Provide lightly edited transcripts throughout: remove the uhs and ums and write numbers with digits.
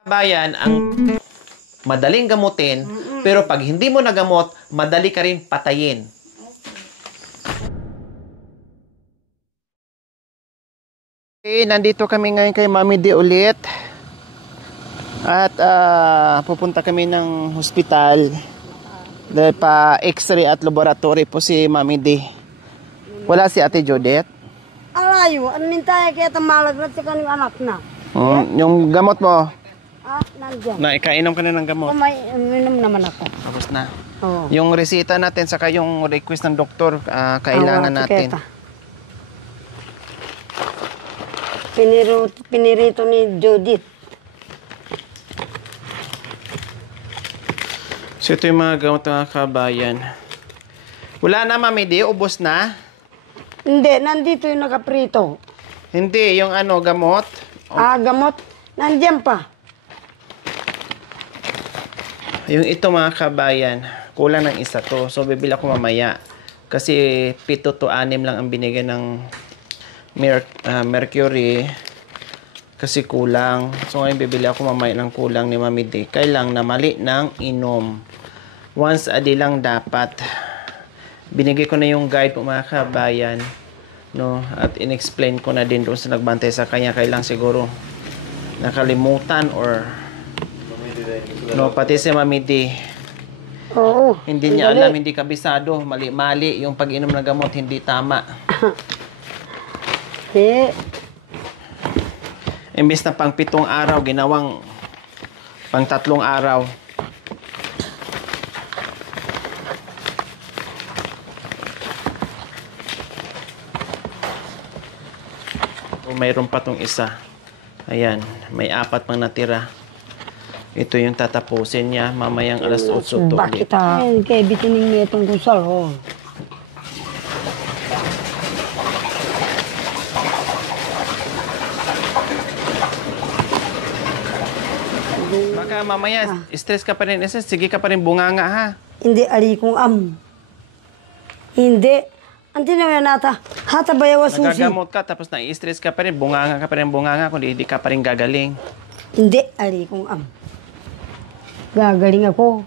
Bayan, ang madaling gamutin, pero pag hindi mo nagamot, madali ka rin patayin. Okay, nandito kami ngayon kay Mami D ulit. At pupunta kami ng hospital. Dahil pa x-ray at laboratory po si Mami D. Wala si Ate Judith? Alayo, anintay kaya tamalagrat sa kanyang anak na. Yung gamot mo? Nandiyan. Naikainom ka na ng gamot? May uminom naman ako. Tapos na. Oo. Yung resita natin, saka yung request ng doktor, kailangan natin. Pinirito ni Judith. So ito yung mga gamot ng kabayan. Wala na, Mami D? Ubos na? Hindi, nandito yung nakaprito. Hindi, yung gamot. Gamot. Nandiyan pa. Yung ito mga kabayan, kulang ng isa to. So bibili ako mamaya. Kasi 7 to 6 lang ang binigay ng mercury. Kasi kulang. So ngayon bibili ako mamaya ng kulang ni Mami D. Kailang na mali ng inom. Once a day lang dapat. Binigay ko na yung guide po mga kabayan. No? At in-explain ko na din doon sa nagbantay sa kanya. Kailang siguro nakalimutan or no, pati si Mami D. Oo. Hindi niya alam, hindi kabisado. Mali-mali yung pag-inom ng gamot, hindi tama. Imbes na pang 7 araw, ginawang pang 3 araw. O mayroon pa tong isa. Ayan, may 4 pang natira. Ito yung tatapusin niya mamayang alas 8 to ulit. Bakit kaya bitining niya itong kusal, oh. Baka mamaya, stress ka pa rin. Sige ka pa rin bunganga, ha? Hindi, ali kong Hindi. Anti na nata. Hata bayawa susi. Nagagamot ka, tapos na-stress ka pa rin. Bunganga ka pa rin bunganga, kundi hindi ka pa rin gagaling. Hindi, ali kong Gagaling ako.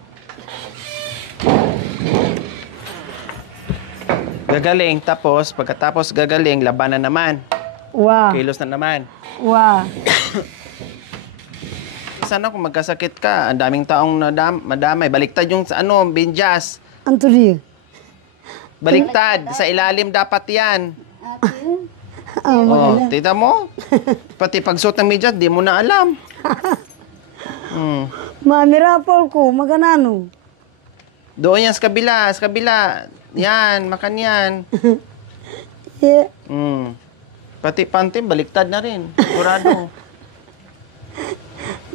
Gagaling, tapos pagkatapos gagaling, labanan naman. Wow. Kilos na naman. Wow. Sana kung magkasakit ka, ang daming taong madamay. Baliktad yung binjas. Antuli. Baliktad. Sa ilalim dapat yan. Tita mo? Pati pagsuot ng medyas, di mo na alam. Mami rapol ko, maganano. Doon yan sa kabila, sa kabila. Yan, makan yan. Yeah. Pati panty, baliktad na rin. Sigurado.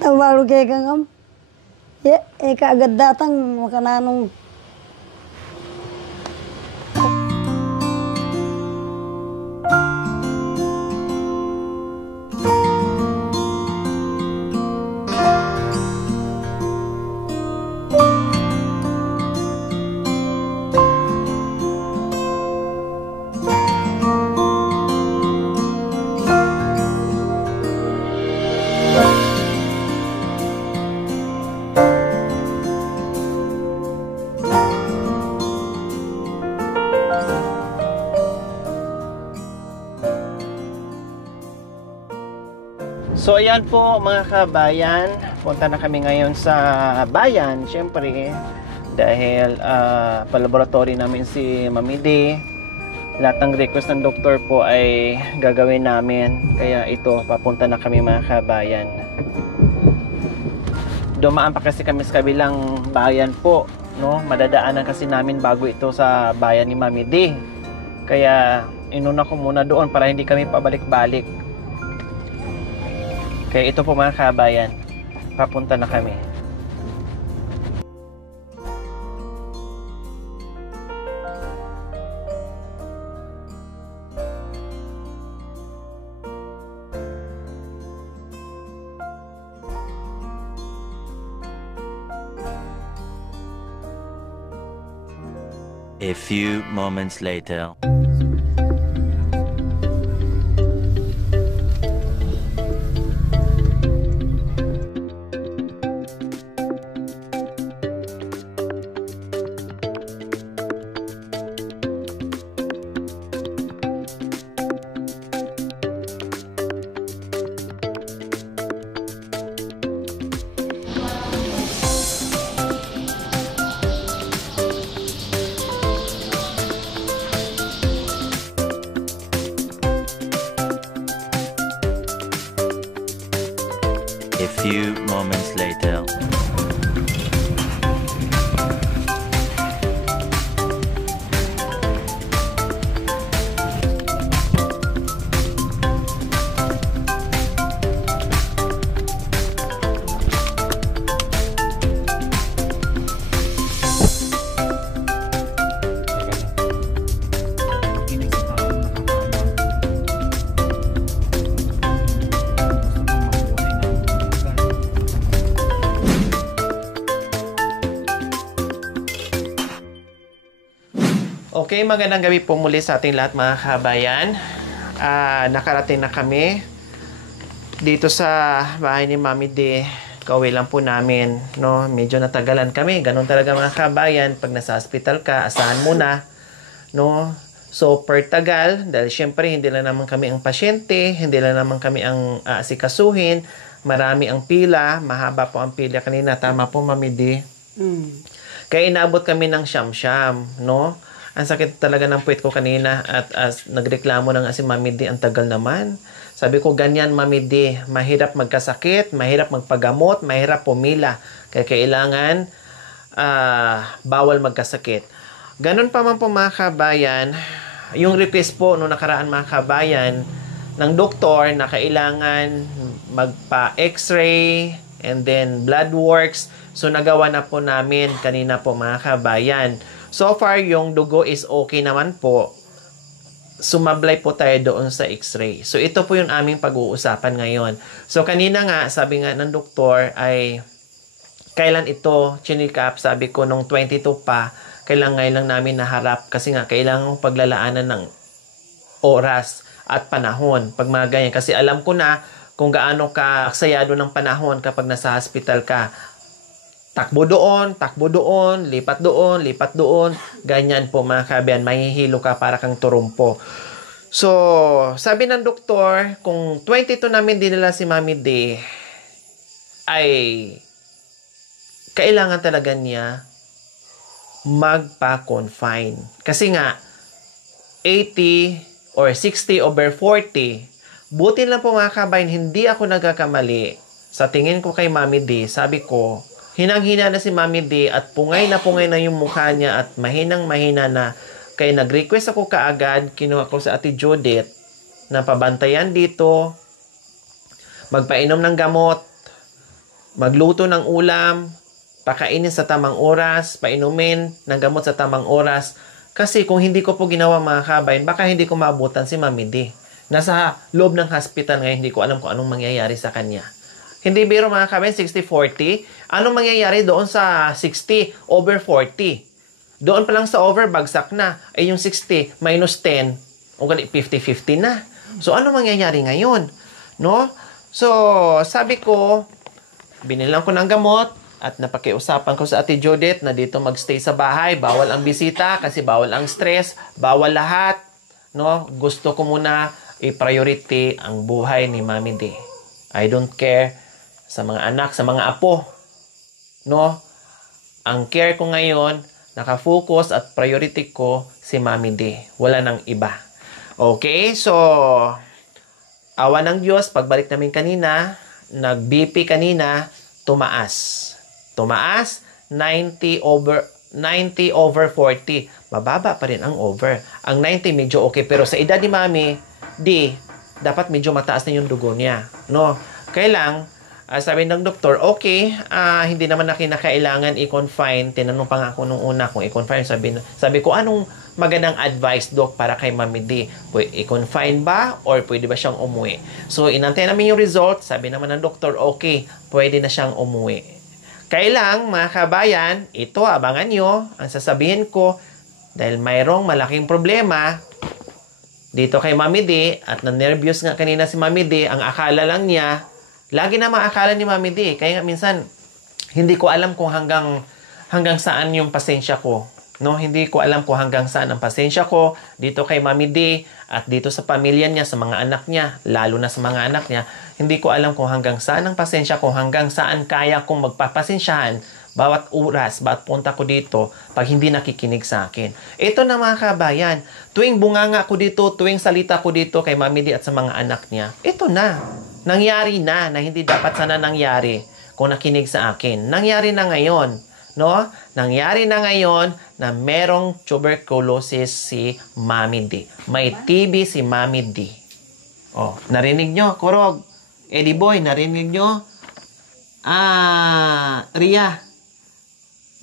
Tawalo kay kang Yeah, kaagad datang makananong. So ayan po mga kabayan, punta na kami ngayon sa bayan, syempre dahil pa-laboratory namin si Mami D. Lahat ng request ng doktor po ay gagawin namin, kaya ito, papunta na kami mga kabayan. Dumaan pa kasi kami sa kabilang bayan po, no? Madadaanan kasi namin bago ito sa bayan ni Mami D. Kaya inuna ko muna doon para hindi kami pabalik-balik. Kaya ito po mga kabayan, papunta na kami. A few moments later. few moments later. Okay, magandang gabi po muli sa ating lahat mga kabayan. Nakarating na kami dito sa bahay ni Mami D. Kauwi lang po namin, no? Medyo natagalan kami. Ganun talaga mga kabayan. Pag nasa hospital ka, asahan muna, no? So, per tagal, dahil syempre hindi lang naman kami ang pasyente, hindi lang naman kami ang asikasuhin. Marami ang pila, mahaba po ang pila kanina. Tama po, Mami D. Kaya inabot kami ng siyam-siyam, no? Ang sakit talaga ng puwet ko kanina at nagreklamo na nga si Mami D, ang tagal naman. Sabi ko, ganyan Mami D, mahirap magkasakit, mahirap magpagamot, mahirap pumila. Kaya kailangan bawal magkasakit. Ganun pa man po mga kabayan, yung request po noong nakaraan mga kabayan ng doktor na kailangan magpa-x-ray and then blood works. So nagawa na po namin kanina po mga kabayan. So far, yung dugo is okay naman po. Sumablay po tayo doon sa x-ray. So, ito po yung aming pag-uusapan ngayon. So, kanina nga, sabi nga ng doktor ay kailan ito chinikap, sabi ko, nung 22 pa, kailangan ngayon lang namin naharap kasi nga, kailangan paglalaanan ng oras at panahon pag mga ganyan. Kasi alam ko na kung gaano ka aksayado ng panahon kapag nasa hospital ka. Takbo doon, lipat doon, ganyan po mga kabayan, mahihilo ka para kang turumpo. So, sabi ng doktor, kung 22 namin dinala si Mami D, ay kailangan talaga niya magpa-confine. Kasi nga, 80 or 60/40, buti lang po mga kabayan, hindi ako nagkakamali. Sa tingin ko kay Mami D, sabi ko, hinang-hina na si Mami D at pungay na yung mukha niya at mahinang-mahina na. Kaya nag-request ako kaagad, kinuha ko sa Ate Judith na pabantayan dito, magpainom ng gamot, magluto ng ulam, pakainin sa tamang oras, painumin ng gamot sa tamang oras. Kasi kung hindi ko po ginawa mga kabayan, baka hindi ko maabutan si Mami D. Nasa loob ng hospital ngayon, hindi ko alam kung anong mangyayari sa kanya. Hindi biro mga kabayan, 60/40. Anong mangyayari doon sa 60/40? Doon pa lang sa over, bagsak na. Eh yung 60 minus 10, o 50-50 na. So ano mangyayari ngayon? No? So, sabi ko, binilang ko ng gamot at napakiusapan ko sa Ate Judith na dito magstay sa bahay. Bawal ang bisita kasi bawal ang stress, bawal lahat. No? Gusto ko muna i-priority ang buhay ni Mami D. I don't care sa mga anak, sa mga apo. No? Ang care ko ngayon, nakafocus at priority ko si Mami D. Wala nang iba. Okay? So, awa ng Diyos, pagbalik namin kanina, nag-BP kanina, tumaas. Tumaas, 90/40. Mababa pa rin ang over. Ang 90 medyo okay, pero sa edad ni Mami D, dapat medyo mataas na yung dugo niya. No? Kailang, sabi ng doktor, okay, hindi naman na kinakailangan i-confine. Tinanong pa nga ako nung una kung i-confine. Sabi ko, anong magandang advice, Doc, para kay Mami D? I-confine ba or pwede ba siyang umuwi? So, inantay namin yung result. Sabi naman ng doktor, okay, pwede na siyang umuwi. Kailang, mga kabayan, ito, abangan nyo. Ang sasabihin ko, dahil mayroong malaking problema dito kay Mami D, at na-nervous nga kanina si Mami D, ang akala lang niya, lagi na maakala ni Mami D. Kaya nga minsan, hindi ko alam kung hanggang saan yung pasensya ko. No? Hindi ko alam kung hanggang saan ang pasensya ko dito kay Mami D at dito sa pamilya niya, sa mga anak niya, lalo na sa mga anak niya. Hindi ko alam kung hanggang saan ang pasensya ko, hanggang saan kaya kong magpapasensyahan bawat oras, bawat punta ko dito pag hindi nakikinig sa akin. Ito na mga kabayan, tuwing bunganga ko dito, tuwing salita ko dito kay Mami D at sa mga anak niya, ito na. Nangyari na hindi dapat sana nangyari kung nakinig sa akin. Nangyari na ngayon, no? Nangyari na ngayon na merong tuberculosis si Mami D. May TB si Mami D. Oh, narinig nyo, Kurog? Eddie Boy, narinig nyo? Ria,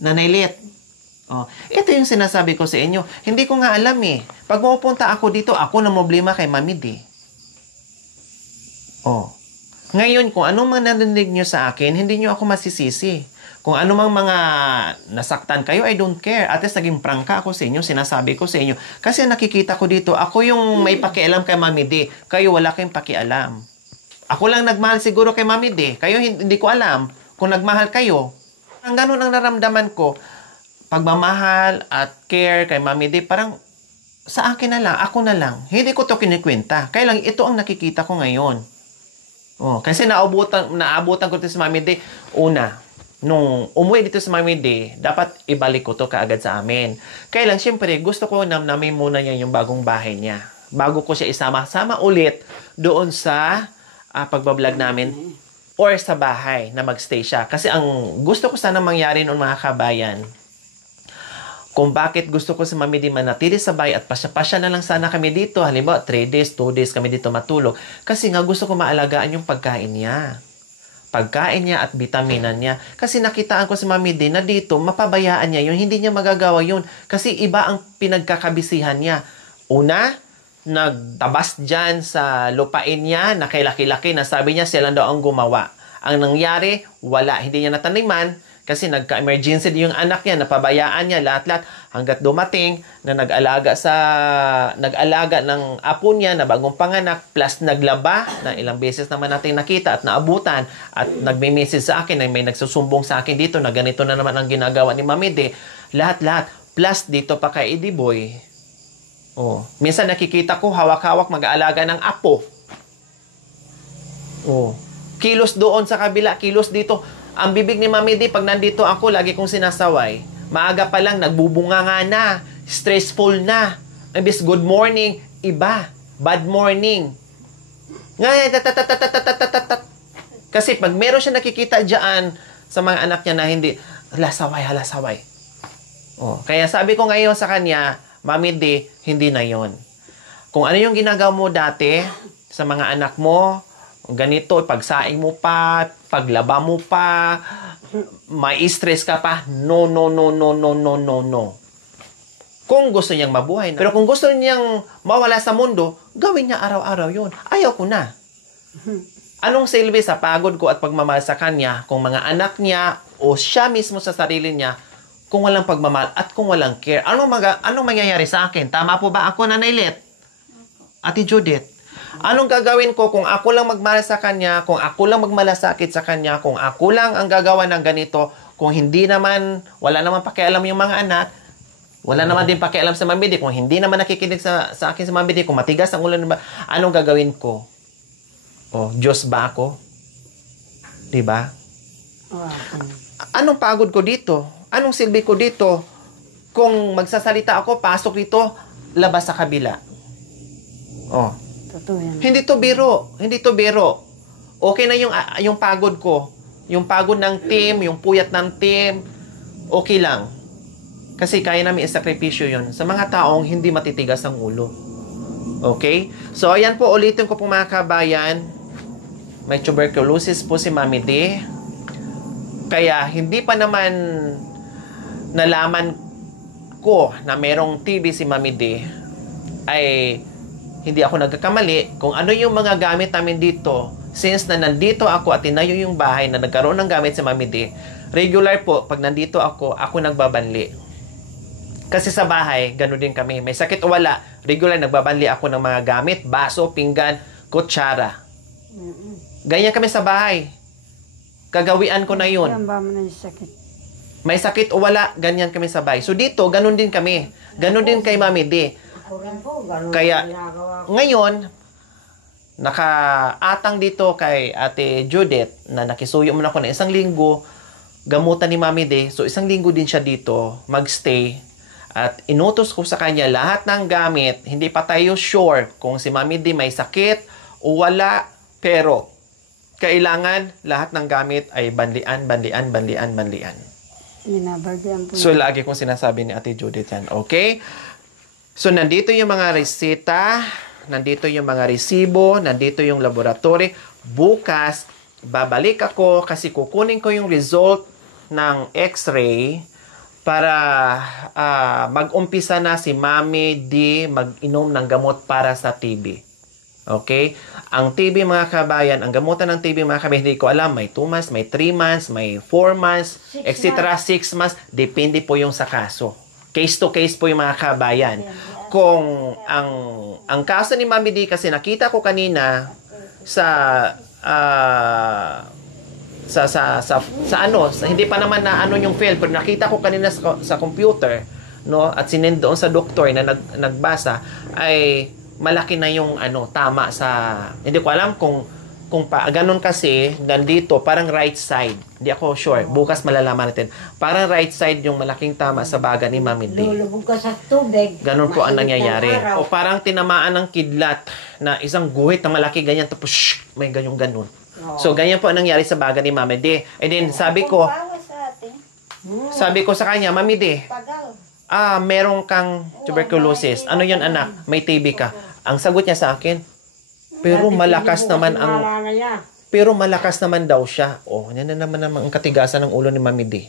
Nanay Lit. Oh, ito yung sinasabi ko sa inyo. Hindi ko nga alam eh. Pag pupunta ako dito, ako na problema kay Mami D. Oh. Ngayon, kung anong mga narinig nyo sa akin, hindi nyo ako masisisi. Kung anumang mga nasaktan kayo, I don't care. At least naging prangka ako sa inyo, sinasabi ko sa inyo. Kasi nakikita ko dito, ako yung may pakialam kay Mami D. Kayo wala kayong pakialam. Ako lang nagmahal siguro kay Mami D. Kayo hindi ko alam kung nagmahal kayo. Ang ganun ang naramdaman ko, pagmamahal at care kay Mami D, parang sa akin na lang, ako na lang. Hindi ko to kinikwenta. Kaya lang, ito ang nakikita ko ngayon. Oh, kasi naabutan ko ito sa Mami D. Una, nung umuwi dito sa Mami D, dapat ibalik ko to kaagad sa amin. Kaya lang, syempre, gusto ko namin muna niya yung bagong bahay niya. Bago ko siya isama-sama ulit doon sa pagbablog namin or sa bahay na magstay siya. Kasi ang gusto ko sana mangyari noon mga kabayan, kung bakit gusto ko si Mami D manatili sa bahay at pasya-pasya na lang sana kami dito. Halimbawa, 3 days, 2 days kami dito matulog. Kasi nga gusto ko maalagaan yung pagkain niya. Pagkain niya at vitaminan niya. Kasi nakitaan ko si Mami D na dito, mapabayaan niya yun. Hindi niya magagawa yun. Kasi iba ang pinagkakabisihan niya. Una, nagtabas dyan sa lupain niya, na kay laki-laki, na sabi niya sila daw ang gumawa. Ang nangyari, wala. Hindi niya nataniman. Kasi nagka-emergency din yung anak niya, napabayaan niya lahat-lahat hanggat dumating na nag-alaga ng apo niya na bagong panganak, plus naglaba na ilang beses naman natin nakita at naabutan at nagme-message sa akin na may nagsusumbong sa akin dito na ganito na naman ang ginagawa ni Mami D. Lahat-lahat. Plus dito pa kay Eddie Boy. Oh, minsan nakikita ko hawak-hawak mag-aalaga ng apo. Oh, kilos doon sa kabila, kilos dito. Ang bibig ni Mami D, pag nandito ako, lagi kong sinasaway. Maaga pa lang, nagbubunga nga na. Stressful na. Imbis good morning, iba. Bad morning. Kasi pag meron siya nakikita dyan sa mga anak niya na hindi, halasaway. Oh, kaya sabi ko ngayon sa kanya, Mami D, hindi na yon. Kung ano yung ginagawa mo dati sa mga anak mo, ganito, pagsaing mo pa, paglaba mo pa, may stress ka pa, no. Kung gusto niyang mabuhay. Pero kung gusto niyang mawala sa mundo, gawin niya araw-araw yun. Ayaw ko na. Anong silbi sa pagod ko at pagmamahal sa kanya kung mga anak niya o siya mismo sa sarili niya kung walang pagmamahal at kung walang care? Anong mangyayari sa akin? Tama po ba ako, Nanay Lit? Ate Judith? Anong gagawin ko kung ako lang magmahal sa kanya, kung ako lang magmalasakit sa kanya, kung ako lang ang gagawa ng ganito, kung hindi naman, wala naman pakialam yung mga anak, wala naman din pakialam sa Mami D, kung hindi naman nakikinig sa akin sa Mami D, kung matigas ang ulo, anong gagawin ko? Oh, Diyos ba ako? Diba? Anong pagod ko dito? Anong silbi ko dito? Kung magsasalita ako, pasok dito, labas sa kabila. Oh. Hindi to biro. Okay na yung pagod ko. Yung pagod ng team, yung puyat ng team, okay lang. Kasi kaya namin isakripisyo yun sa mga taong hindi matitigas ang ulo. Okay? So, ayan po, ulitin ko po mga kabayan. May tuberculosis po si Mami D. Kaya, hindi pa naman nalaman ko na merong TB si Mami D, ay hindi ako nagkakamali kung ano yung mga gamit namin dito. Since na nandito ako at tinayo yung bahay na nagkaroon ng gamit sa Mami D, regular po, pag nandito ako nagbabanli. Kasi sa bahay, gano'n din kami. May sakit o wala, regular nagbabanli ako ng mga gamit, baso, pinggan, kutsara. Ganyan kami sa bahay. Kagawian ko na yun. May sakit o wala, ganyan kami sa bahay. So dito, gano'n din kami. Gano'n din kay Mami D. Kaya, ngayon, nakaatang dito kay Ate Judith na nakisuyo mo na ako na 1 linggo, gamutan ni Mami D. So, 1 linggo din siya dito, magstay. At inutos ko sa kanya lahat ng gamit. Hindi pa tayo sure kung si Mami D may sakit o wala. Pero, kailangan lahat ng gamit ay banlian. Binabardiyan po. So, lagi kong sinasabi ni Ate Judith yan. Okay? So, nandito yung mga reseta, nandito yung mga resibo, nandito yung laboratory. Bukas, babalik ako kasi kukunin ko yung result ng x-ray para mag-umpisa na si Mami D mag-inom ng gamot para sa TB. Okay? Ang TB, mga kabayan, ang gamutan ng TB, mga kabayan, hindi ko alam, may 2 months, may 3 months, may 4 months, etc. 6 months, depende po yung sa kaso. Case to case po yung mga kabayan. Kung ang kaso ni Mami D, kasi nakita ko kanina hindi pa naman na ano yung file, pero nakita ko kanina sa computer, no, at sinend doon sa doktor na nagbasa, ay malaki na yung tama sa, hindi ko alam kung ganun kasi, nandito, parang right side. Hindi ako sure. Bukas malalaman natin. Parang right side yung malaking tama sa baga ni Mami D. Lulubog ka sa tubig. Ganun po ang mainit nangyayari. araw. O parang tinamaan ng kidlat na isang guhit na malaki ganyan, tapos may ganun. So, ganyan po ang nangyari sa baga ni Mami D. And then, sabi ko sa kanya, Mami D, meron kang tuberculosis. Ano yun, anak? May TB ka. Ang sagot niya sa akin, pero malakas naman daw siya. Oh, yan na naman ang katigasan ng ulo ni Mami D.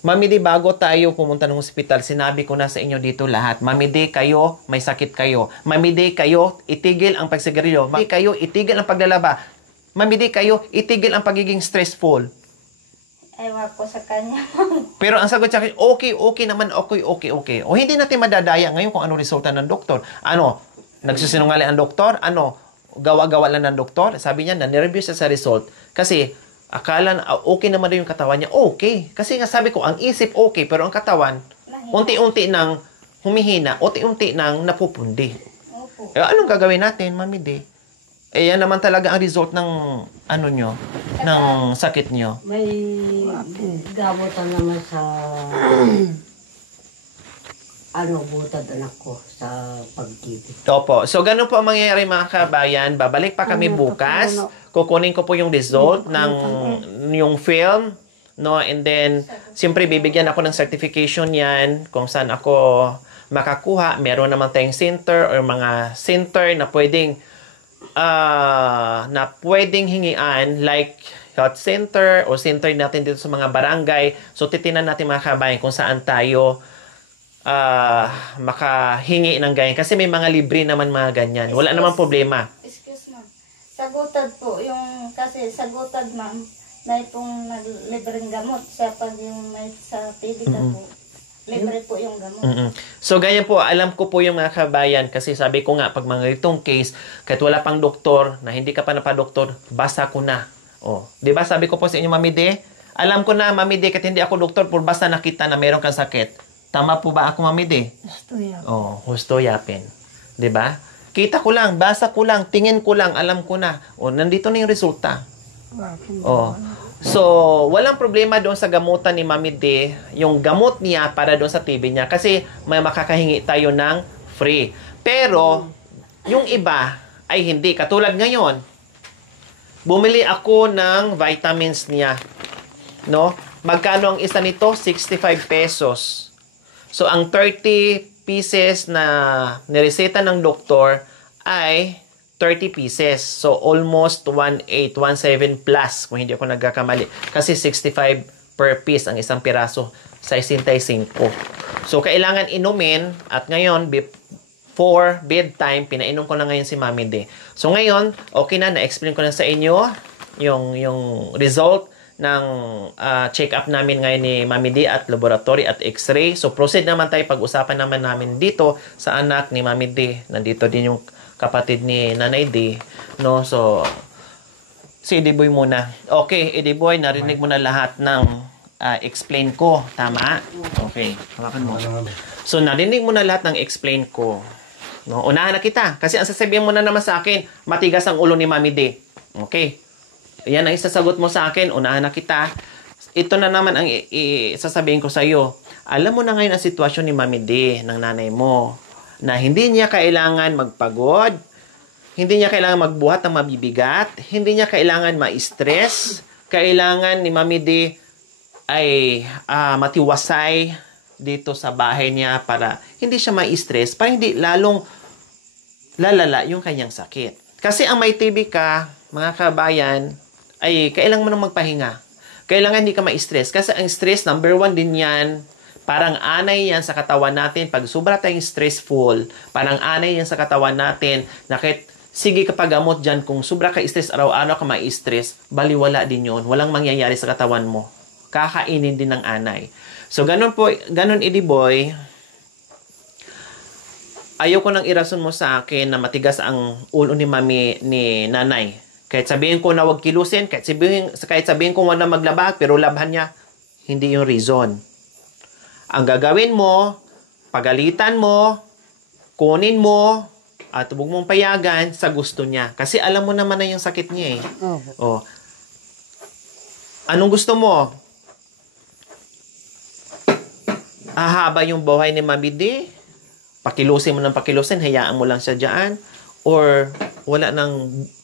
Mami D, bago tayo pumunta ng ospital, sinabi ko na sa inyo dito lahat. Mami D, kayo, may sakit kayo. Mami D, kayo, itigil ang pagsigarilyo. Mami D, kayo, itigil ang paglalaba. Mami D, kayo, itigil ang pagiging stressful. Ewan ko sa kanya. Pero ang sagot sa akin, okay naman, okay. O hindi natin madadaya ngayon kung ano resulta ng doktor. Nagsisinungaling ang doktor? Gawa-gawa lang ng doktor? Sabi niya, na-nervous siya sa result. Kasi, akala na okay naman yung katawan niya. Okay. Kasi nga sabi ko, ang isip okay, pero ang katawan, unti-unti nang humihina, unti-unti nang napupundi. Opo. Anong gagawin natin, Mami D? Yan naman talaga ang result ng, ng sakit nyo. May gamutan naman sa butad anak ko sa pag-ibig. Opo. So, ganun po ang mangyayari, mga kabayan. Babalik pa kami bukas. Kukunin ko po yung result ng yung film. No? And then, siyempre, bibigyan ako ng certification yan kung saan ako makakuha. Meron naman tayong center or mga center na pwedeng hingian, like health center o center natin dito sa mga barangay. So, titinan natin, mga kabayan, kung saan tayo makahingi ng ganyan. Kasi may mga libre naman mga ganyan. Wala namang problema. Excuse ma'am. Sagutad po, kasi sagutad ma'am, may pong libreng gamot. Siya pag yung may sa TB ka po, libre po yung gamot. So, ganyan po, alam ko po yung mga kabayan, kasi sabi ko nga, pag mga itong case, kahit wala pang doktor, na hindi ka pa napadoktor, basta ko na. Diba sabi ko po sa inyo, Mami D? Alam ko na, Mami D, kahit hindi ako doktor, pur basta nakita na meron kang sakit. Tama po ba ako, Mami D? Husto yapin. Diba? Kita ko lang, basa ko lang, tingin ko lang, alam ko na. Nandito na yung resulta. So, walang problema doon sa gamutan ni Mami D, yung gamot niya para doon sa TB niya, kasi may makakahingi tayo ng free. Pero, yung iba ay hindi. Katulad ngayon, bumili ako ng vitamins niya. No? Magkano ang isa nito? 65 pesos. So, ang 30 pieces na nireseta ng doktor ay 30 pieces. So, almost 1.8, 1.7 plus, kung hindi ako nagkakamali. Kasi 65 per piece ang isang piraso, 65. So, kailangan inumin, at ngayon, before bedtime, pinainom ko na ngayon si Mami D. So, ngayon, okay na-explain ko na sa inyo yung result ng check-up namin ngayon ni Mami D at laboratory at x-ray. So, proceed naman tayo. Pag-usapan naman namin dito sa anak ni Mami D. Nandito din yung kapatid ni Nanay D. No? So, si Ediboy muna. Okay, Ediboy, narinig mo na lahat ng explain ko. Tama? Okay. Hawakan mo. So, narinig mo na lahat ng explain ko. No? Unahan na kita. Kasi ang sasabihin mo na naman sa akin, matigas ang ulo ni Mami D. Okay. Yan ang isasagot mo sa akin. Unahan na kita. Ito na naman ang sasabihin ko sa iyo. Alam mo na ngayon ang sitwasyon ni Mami D, ng nanay mo, na hindi niya kailangan magpagod, Hindi niya kailangan magbuhat ng mabibigat. Hindi niya kailangan ma-stress. Kailangan ni Mami D ay matiwasay dito sa bahay niya para hindi siya ma-stress, para hindi lalong lalala yung kanyang sakit. Kasi ang may TB ka, mga kabayan, ay kailangan mo nang magpahinga. Kailangan hindi ka ma-stress. Kasi ang stress, number 1 din yan. Parang anay yan sa katawan natin. Pag sobra tayong stressful, parang anay yan sa katawan natin. Sige kapag gamot dyan, kung sobra ka stress, araw-araw ka ma-stress, baliwala din yun. Walang mangyayari sa katawan mo. Kakainin din ng anay. So, ganun po, ganun Boy. Ayaw ko nang irason mo sa akin na matigas ang ulo ni mami, ni nanay. Kahit sabihin ko na wag kilusin, kahit sabihin ko wala maglaba, pero labhan niya, hindi yung reason. Ang gagawin mo, pagalitan mo, kunin mo, at huwag mong payagan sa gusto niya. Kasi alam mo naman na yung sakit niya eh. Oh. Anong gusto mo? Ahaba yung buhay ni Mami D? Pakilusin mo ng pakilusin, hayaan mo lang siya dyan? Or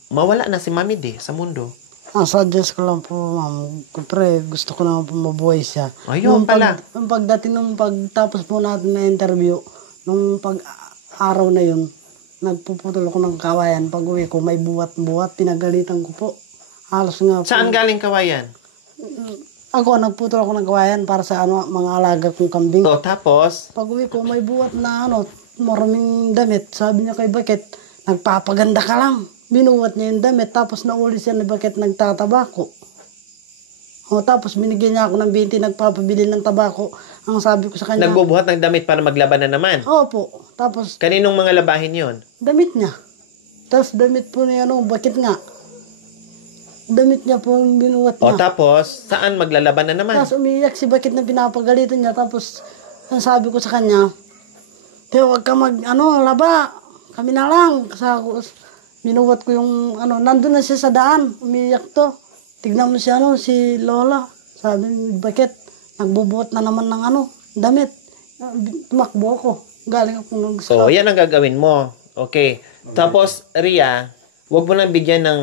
mawala na si Mami D sa mundo? Suggest ko lang po, ma'am. Kumpre, gusto ko naman po mabuhay siya. Ayun pala. Nung pagtapos po natin na interview, nung pag-araw na yun, nagpuputol ako ng kawayan. Pag uwi ko, may buwat-buwat. Pinagalitan ko po. Halos nga po. Saan galing kawayan? Nagputol ako ng kawayan para sa mga alaga kong kambing. So, tapos? Pag uwi ko, may buwat na maraming damit. Sabi niya kay Bakit, nagpapaganda ka lang. Binuwat niya yung damit, tapos nauli siya ni Bakit nagtatabako. Tapos binigyan niya ako ng 20, nagpapabili ng tabako. Ang sabi ko sa kanya... Nagbubuhat ng damit para maglaban na naman? Opo. Tapos... Kaninong mga labahin yon? Damit niya. Tapos damit po niya, Bakit nga? Damit niya po yung binuwat niya. Tapos, saan maglalaban na naman? Tapos umiyak si Bakit na pinapagalitan niya. Tapos, ang sabi ko sa kanya, Teo, wag ka laba. Kami na lang. Binuwat ko yung, nandun na siya sa daan. Umiyak to. Tignan mo siya, si Lola. Sabi ni Bakit, nagbubuhat na naman ng damit. Tumakbo ako. Galing ako ng So, yan ang gagawin mo. Okay. Tapos, Ria, wag mo nang bigyan ng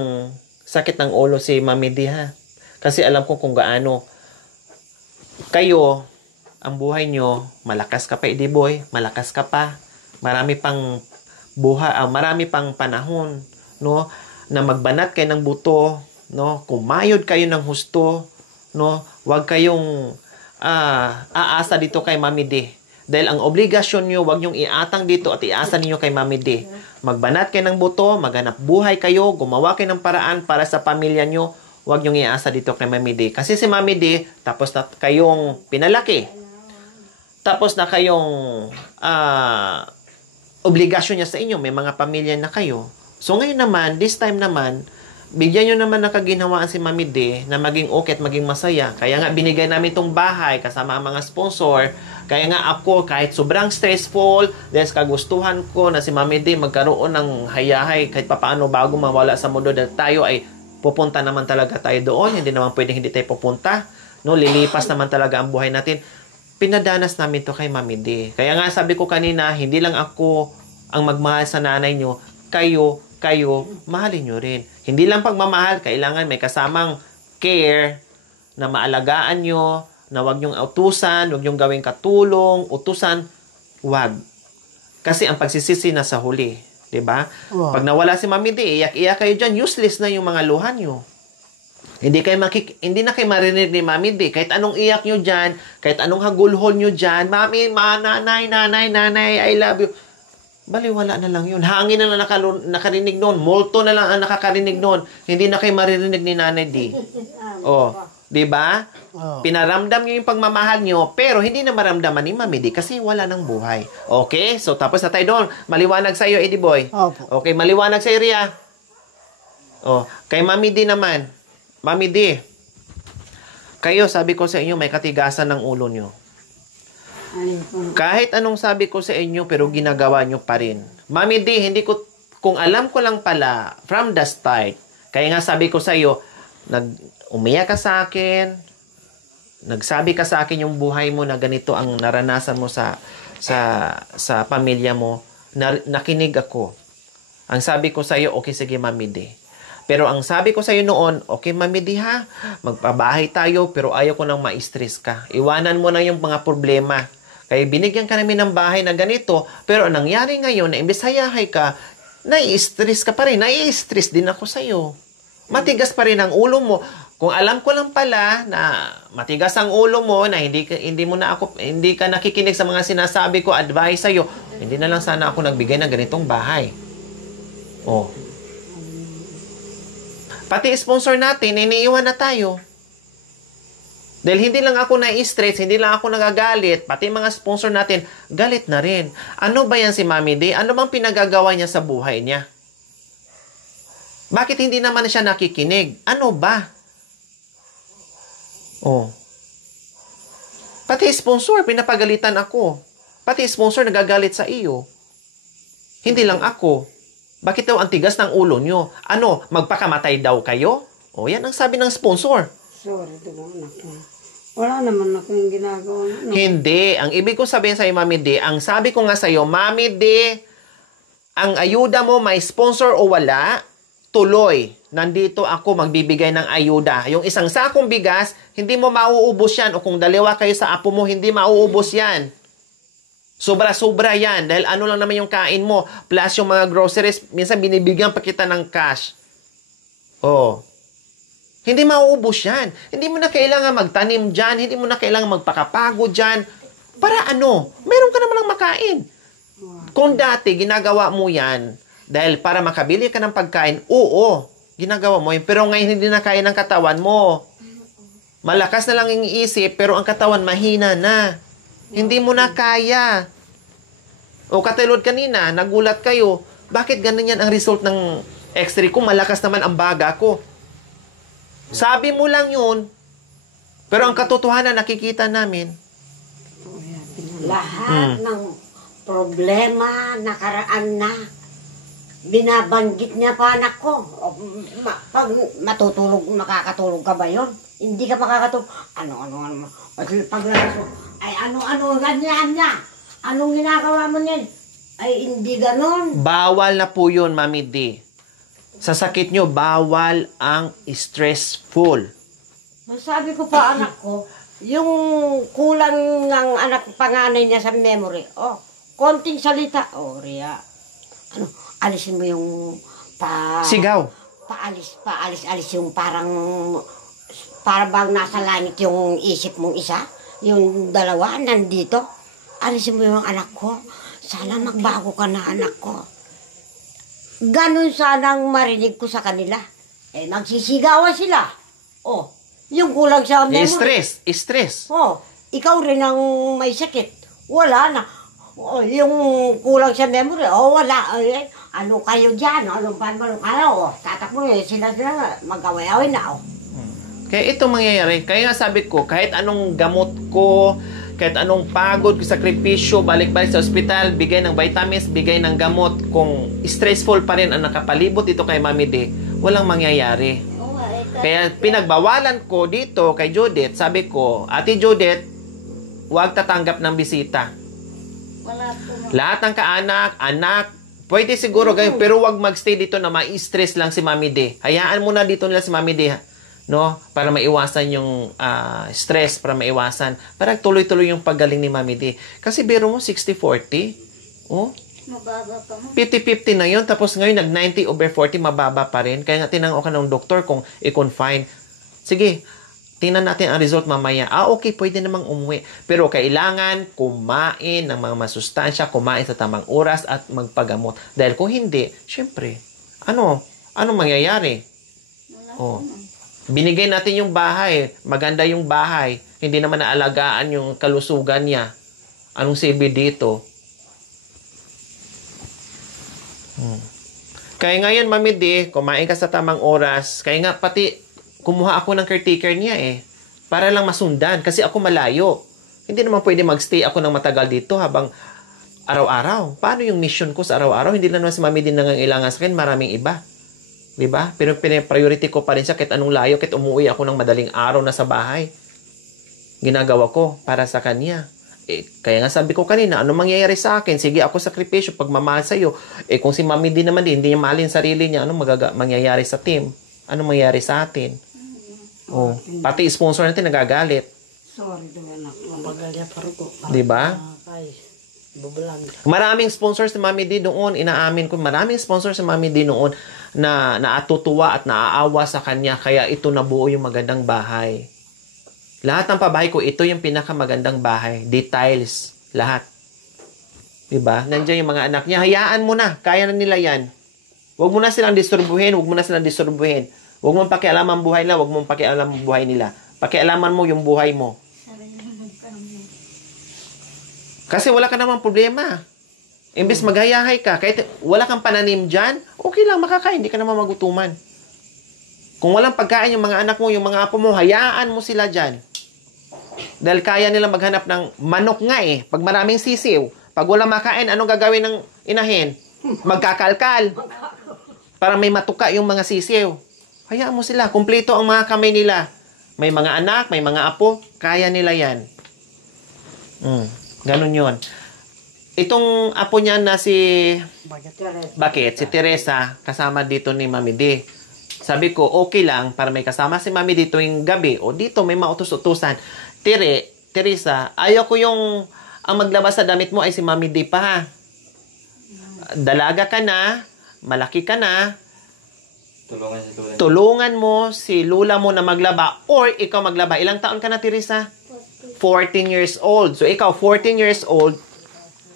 sakit ng ulo si Mami D, ha? Kasi alam ko kung gaano. Kayo, ang buhay nyo, malakas ka pa, Boy. Malakas ka pa. Marami pang marami pang panahon, no, na magbanat kayo ng buto, no, kumayod kayo ng husto, no, wag kayong aasa dito kay Mami D. Dahil ang obligasyon nyo, wag nyong iatang dito at iasa ninyo kay Mami D. Magbanat kayo ng buto, maghanap buhay kayo, gumawa kayo ng paraan para sa pamilya nyo, wag nyong iasa dito kay Mami D. Kasi si Mami D, tapos na kayong pinalaki, tapos na kayong obligasyon niya sa inyo, may mga pamilya na kayo. So ngayon naman, this time naman, bigyan nyo naman nakaginhawaan si Mami D na maging okay at maging masaya. Kaya nga binigay namin itong bahay kasama ang mga sponsor. Kaya nga ako, kahit sobrang stressful, dahil kagustuhan ko na si Mami D magkaroon ng hayahay kahit papaano bago mawala sa mundo dahil tayo ay pupunta naman talaga tayo doon. Hindi naman pwedeng hindi tayo pupunta. No, lilipas naman talaga ang buhay natin. Pinadanas namin to kay Mami D. Kaya nga sabi ko kanina, hindi lang ako ang magmahal sa nanay nyo, kayo, mahalin nyo rin. Hindi lang pagmamahal, kailangan may kasamang care na maalagaan nyo, na wag nyong utusan, wag nyong gawing katulong, utusan, wag. Kasi ang pagsisisi na sa huli, 'di ba? Wow. Pag nawala si Mami D, iyak-iyak kayo diyan, useless na yung mga luha nyo. Hindi na kayo marinig ni Mami D. Kahit anong iyak nyo dyan, kahit anong hagulhol nyo dyan, Mami, nanay, I love you. Baliwala na lang yun. Hangin na lang nakarinig noon. Multo na lang ang nakakarinig noon. Hindi na kayo maririnig ni Nanay D. Di ba? Pinaramdam nyo yung pagmamahal nyo, pero hindi na maramdaman ni Mami D kasi wala nang buhay. Okay? So, tapos na tayo doon. Maliwanag sa'yo, Eddie Boy. Okay, maliwanag sa'yo, Ria. Kay Mami D naman. Mami D, kayo, sabi ko sa inyo, may katigasan ng ulo nyo. Kahit anong sabi ko sa inyo, pero ginagawa nyo pa rin. Mami D, kung alam ko lang pala, from the start, kaya nga sabi ko sa iyo, umiyak ka sa akin, nagsabi ka sa akin yung buhay mo na ganito ang naranasan mo sa pamilya mo, nakinig ako. Ang sabi ko sa'yo, okay, sige, Mami D. Pero ang sabi ko sa'yo noon, okay, Mami D ha, magpabahay tayo, pero ayaw ko nang ma-stress ka. Iwanan mo na yung mga problema. Kaya binigyan ka namin ng bahay na ganito, pero ang nangyari ngayon, na imbes hayahay ka, nai-stress ka pa rin. Nai-stress din ako sa'yo. Matigas pa rin ang ulo mo. Kung alam ko lang pala na matigas ang ulo mo, na hindi ka nakikinig sa mga sinasabi ko, advice sa'yo, hindi na lang sana ako nagbigay ng ganitong bahay. Oh. Pati sponsor natin, iniiwan na tayo. Dahil hindi lang ako na-stress, hindi lang ako nagagalit, pati mga sponsor natin, galit na rin. Ano ba yan si Mami D? Ano bang pinagagawa niya sa buhay niya? Bakit hindi naman siya nakikinig? Ano ba? Oh. Pati sponsor, pinapagalitan ako. Pati sponsor, nagagalit sa iyo. Hindi lang ako. Bakit daw ang tigas ng ulo nyo? Ano, magpakamatay daw kayo? O, yan ang sabi ng sponsor. Sorry, ito naman ako. Wala naman ako yung ginagawa. No? Hindi. Ang ibig ko sabihin sa'yo, Mami D, ang sabi ko nga sa'yo, Mami D, ang ayuda mo, may sponsor o wala, tuloy. Nandito ako magbibigay ng ayuda. Yung isang sakong bigas, hindi mo mauubos yan. O kung dalawa kayo sa apo mo, hindi mauubos yan. Sobra-sobra yan. Dahil ano lang naman yung kain mo. Plus yung mga groceries, minsan binibigyan pa kita ng cash. Oh. Hindi mauubos yan. Hindi mo na kailangan magtanim dyan. Hindi mo na kailangan magpakapagod dyan. Para ano? Meron ka naman ng makain. Kung dati, ginagawa mo yan, dahil para makabili ka ng pagkain, oo, ginagawa mo yun. Pero ngayon, hindi na kaya ng katawan mo. Malakas na lang yung isip, pero ang katawan mahina na. Hindi mo na kaya. O katulad kanina, nagulat kayo. Bakit ganun yan ang result ng X-ray ko? Malakas naman ang baga ko. Sabi mo lang yun, pero ang katotohanan nakikita namin. Lahat ng problema nakaraan na. Binabanggit niya pa anak ko. Pag makakatulog ka ba yun? Hindi ka makakatulog. Ano. Paglalas mo, ay ano, ganyan niya. Anong ginagawa mo niyan? Ay, hindi ganon. Bawal na po yun, Mami D. Sa sakit nyo, bawal ang stressful. Sabi ko pa anak ko, yung kulang ng anak panganay niya sa memory. Oh, konting salita. Oh, Ria. Ano, alisin mo yung Sigaw. Paalis yung para bang nasa langit yung isip mong isa. Yung dalawa nandito. Alisin mo yung anak ko. Sana magbago ka na, anak ko. Ganon sanang marinig ko sa kanila. Eh, nagsisigawan sila. Oh, yung kulang sa memory. Stress. Oh, ikaw rin ang may sakit. Wala na. Oh, yung kulang sa memory. Oh, wala. Eh, ano kayo dyan? Anong paano kayo? Oh, tatakbo sila mag-away-away na. Oh. Kaya ito mangyayari. Kaya nga sabi ko, kahit anong gamot ko, kahit anong pagod, sakripisyo, balik-balik sa ospital, bigay ng vitamins, bigay ng gamot, kung stressful pa rin ang nakapalibot dito kay Mami D, walang mangyayari. Kaya pinagbawalan ko dito kay Judith, sabi ko, Ate Judith, huwag tatanggap ng bisita. Wala po. Lahat ng anak, pwede siguro ganyan, pero huwag magstay dito na ma-stress lang si Mami D. Hayaan mo na dito nila si Mami D, no? Para maiwasan yung stress, para tuloy-tuloy yung paggaling ni Mami D. Kasi biro mo 60-40, oh, Mababa pa mo. 50-50 na yun, tapos ngayon nag-90/40, mababa pa rin. Kaya nga tinanong ka ng doktor kung i-confine. Sige, tingnan natin ang result mamaya. Okay, pwede namang umuwi. Pero kailangan kumain ng mga masustansya, kumain sa tamang oras at magpagamot. Dahil kung hindi, syempre, ano mangyayari? Oh. Binigay natin yung bahay. Maganda yung bahay. Hindi naman naalagaan yung kalusugan niya. Anong silbi dito? Kaya ngayon, Mami D, kumain ka sa tamang oras. Kaya nga, pati kumuha ako ng caretaker niya para lang masundan. Kasi ako malayo. Hindi naman pwede magstay ako ng matagal dito habang araw-araw. Paano yung mission ko sa araw-araw? Hindi na naman si Mami D nangangailangan sa akin. Maraming iba. Diba? Pero priority ko pa rin siya kahit anong layo, kahit umuwi ako ng madaling araw na sa bahay. Ginagawa ko para sa kanya. Kaya nga sabi ko kanina, ano mangyayari sa akin? Sige, ako sakripisyo, pagmamahal sa'yo. Kung si Mami D naman din, hindi niya mahalin sarili niya, ano mangyayari sa team? Ano mangyayari sa atin? Oh, pati sponsor natin nagagalit. Sorry daw anak. Mabagalya pa rin ko. Di ba? Ay, bubulan. Maraming sponsors ni Mami D noon, inaamin ko, maraming sponsors ni Mami D noon na naatutuwa at naaawa sa kanya, kaya ito nabuo yung magandang bahay. Lahat ng pabahay ko, ito yung pinakamagandang bahay. Details. Lahat. Diba? Nandiyan yung mga anak niya. Hayaan mo na. Kaya na nila yan. Huwag mo na silang disturbuhin. Huwag mo na silang disturbuhin. Huwag mong pakialaman ang buhay nila. Huwag mong pakialaman ang buhay nila. Pakialaman mo yung buhay mo. Kasi wala ka namang problema. Imbes maghayahay ka, kahit wala kang pananim dyan, okay lang, makakain. Hindi ka naman magutuman. Kung walang pagkain yung mga anak mo, yung mga apo mo, hayaan mo sila dyan. Dahil kaya nila maghanap ng manok nga eh. Pag maraming sisiw, pag walang makain, anong gagawin ng inahin? Magkakalkal. Para may matuka yung mga sisiw. Hayaan mo sila. Kumpleto ang mga kamay nila. May mga anak, may mga apo. Kaya nila yan. Ganun yun. Itong apo niya na si... Bakit? Si Teresa, kasama dito ni Mami D. Sabi ko, okay lang, para may kasama si Mami dito yung gabi. O dito, may mautos-utusan. Teresa, ayaw ko yung ang maglabas sa damit mo ay si Mami D pa ha. Dalaga ka na, malaki ka na, tulungan mo si Lula mo na maglaba or ikaw maglaba. Ilang taon ka na, Teresa? 14 years old. So ikaw, 14 years old,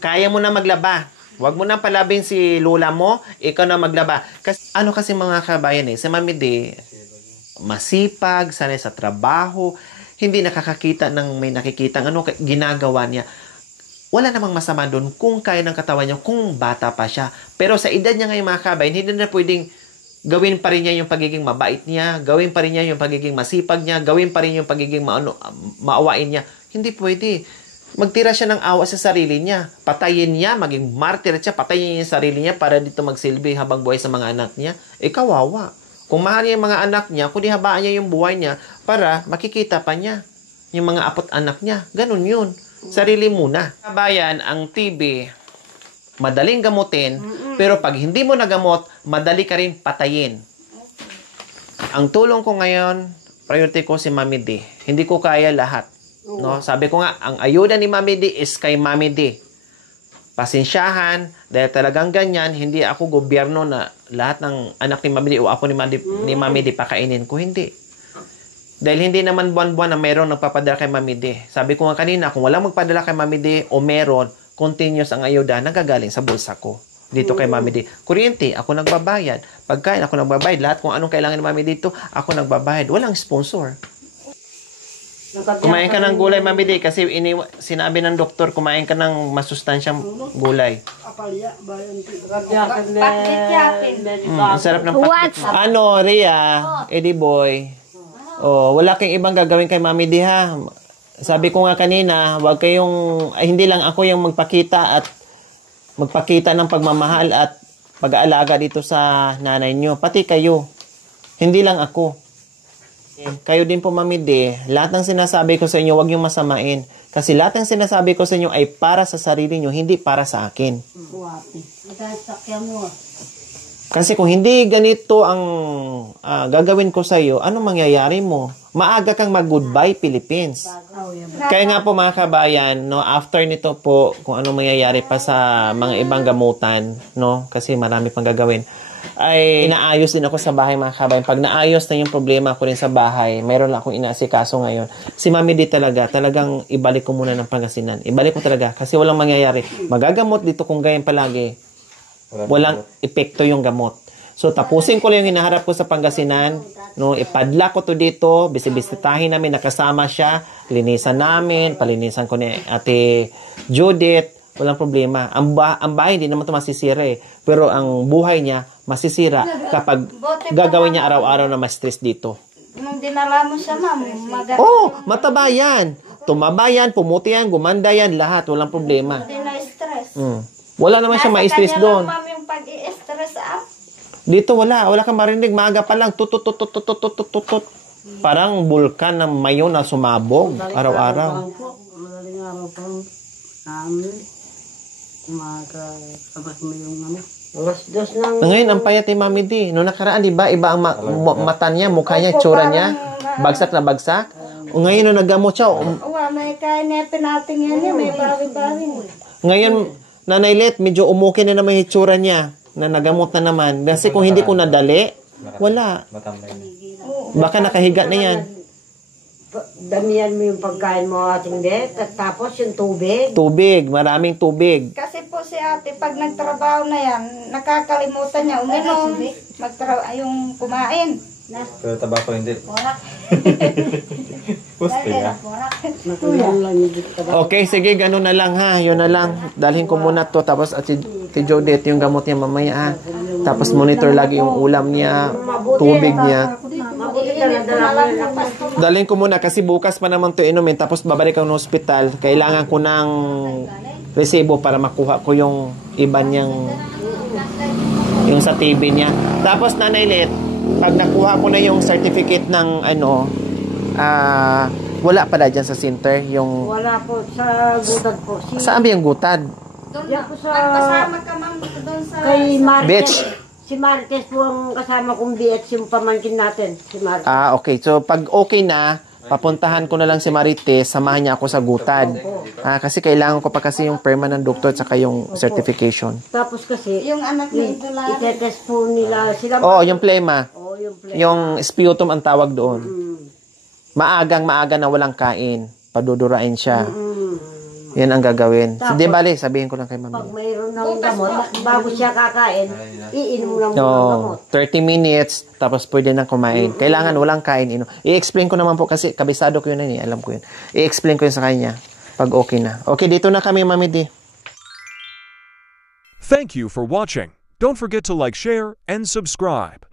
kaya mo na maglaba. Huwag mo na palabing si Lula mo, ikaw na maglaba. Kasi, ano kasi mga kabayan si Mami D, masipag, sanay sa trabaho, hindi nakakakita ng may nakikita ano ginagawa niya. Wala namang masama doon kung kaya ng katawan niya, kung bata pa siya. Pero sa edad niya ngayon mga kabayan, hindi na pwedeng gawin pa rin niya yung pagiging mabait niya, gawin pa rin niya yung pagiging masipag niya, gawin pa rin yung pagiging maawain niya. Hindi pwede. Magtira siya ng awa sa sarili niya. Patayin niya, maging martyr siya, patayin niya yung sarili niya para dito magsilbi habang buhay sa mga anak niya. Kawawa. Kung mahal niya yung mga anak niya, kundi habaan niya yung buhay niya para makikita pa niya yung mga apot anak niya. Ganun yun. Sarili muna. Kabayan, ang TB, madaling gamutin, pero pag hindi mo nagamot, madali ka rin patayin. Ang tulong ko ngayon, priority ko si Mami D. Hindi ko kaya lahat. No? Sabi ko nga, ang ayuda ni Mami D is kay Mami D. Pasensyahan, dahil talagang ganyan, hindi ako gobyerno na lahat ng anak ni Mami D o ako ni Mami D pakainin ko. Hindi. Dahil hindi naman buwan-buwan na meron nagpapadala kay Mami D. Sabi ko nga kanina, kung walang magpadala kay Mami D o meron, continuous ang ayuda, nagagaling sa bulsa ko. Dito kay Mami D. Kuryente, ako nagbabayad. Pagkain, ako nagbabayad. Lahat kung anong kailangan ni Mami dito, ako nagbabayad. Walang sponsor. Kumain ka ng gulay, Mami D, kasi sinabi ng doktor, kumain ka ng masustansyang gulay. Ang sarap ng pakit. Ano, Rhea, Eddie Boy, wala kang ibang gagawin kay Mami D, ha? Sabi ko nga kanina, wag kayong, hindi lang ako yung magpakita ng pagmamahal at pag-aalaga dito sa nanay nyo. Pati kayo. Hindi lang ako. Kayo din po, Mami D, lahat ng sinasabi ko sa inyo, huwag yung masamain. Kasi lahat ng sinasabi ko sa inyo ay para sa sarili nyo, hindi para sa akin. Kasi kung hindi ganito ang gagawin ko sa iyo, ano mangyayari mo? Maaga kang mag-goodbye, Philippines. Kaya nga po mga kabayan, no, after nito po, kung ano mangyayari pa sa mga ibang gamutan, no, kasi marami pang gagawin, ay inaayos din ako sa bahay mga kabayan. Pag naayos na yung problema ko rin sa bahay, mayroon lang akong inaasikaso ngayon. Si Mami D talagang ibalik ko muna ng Pangasinan. Ibalik ko talaga kasi walang mangyayari. Magagamot dito kung ganyan palagi. Walang epekto yung gamot. So tapusin ko lang yung hinaharap ko sa Pangasinan, no, ipadla ko to dito, bisibisitahin namin, nakasama siya, linisan namin, palinisan ko ni Ate Judith, walang problema. Ang bahay hindi naman ito masisira eh. Pero ang buhay niya masisira kapag gagawin niya araw-araw na ma-stress dito. Nung dinala mo siya, ma'am, mataba yan. Tumaba yan, pumuti yan, gumanda yan, lahat. Walang problema. Hindi na stress. Wala naman siya ma-stress doon. Nasa kanya lang, ma'am, yung pag-i-stress up. Dito wala kang marinig. Maaga pa lang, tutut. Parang bulkan na mayo na sumabog araw-araw. parang kumakasabas mo yung ano. Alas 2 ng... Ngayon, ang payat ni Mami D. Noong nakaraan, di ba? Iba ang mata niya, mukha niya, tsura niya. Bagsak na bagsak. O ngayon, nung naggamot siya, Uwa, may kaya niya pinatingin niya, may bawi-bawi mo. ngayon, Nanay Let, medyo umukin na naman yung itsura niya na nagamot na naman. Kasi kung hindi ko nadali, wala. Baka nakahiga na yan. Damihan mo yung pagkain mo ating det, at tapos yung tubig. Tubig, maraming tubig. Kasi po si ate, pag nagtrabaho na yan, nakakalimutan niya uminom, yung kumain. Pero tabako hindi. Gusto niya. Natulong lang yung dito. Okay, sige, ganun na lang ha. Yun na lang. Dalhin ko muna to. Tapos at si Jodette, yung gamot niya mamaya ha. Tapos monitor lagi yung ulam niya, tubig niya. Mabuti ka na dala mo. Dalhin ko muna kasi bukas pa naman to inumin. Tapos babalik ako ng hospital. Kailangan ko ng resibo para makuha ko yung iba niyang yung sa TV niya. Tapos Nanay Let, pag nakuha ko na yung certificate ng wala pala dyan sa center yung Wala po, sa gutad po. saan ba yung gutad? Yan po sa... Kasama ka ma'am doon sa... Kay Martes. Bitch. Si Martes po ang kasama kong BH, yung pamangkin natin. Si Martes. Okay. So, pag okay na, papuntahan ko na lang si Marites, samahan niya ako sa gutad. Kasi kailangan ko pa kasi yung permanent doctor at saka yung certification. Tapos kasi, Yung anak ni Idolari. itetest po nila sila. Yung plema. Yung play. Yung sputum ang tawag doon. Maaga na walang kain. Padudurain siya. Yan ang gagawin. Hindi bali, sabihin ko lang kay Pag Mami. mayroon ng gamot, bago siya kakain, iinom lang muna ng gamot. 30 minutes, tapos pwede nang kumain. Kailangan walang kain. I-explain ko naman po kasi kabisado ko yun alam ko yun. I-explain ko yun sa kanya pag okay na. Okay, dito na kami, Mami D. Thank you for watching. Don't forget to like, share, and subscribe.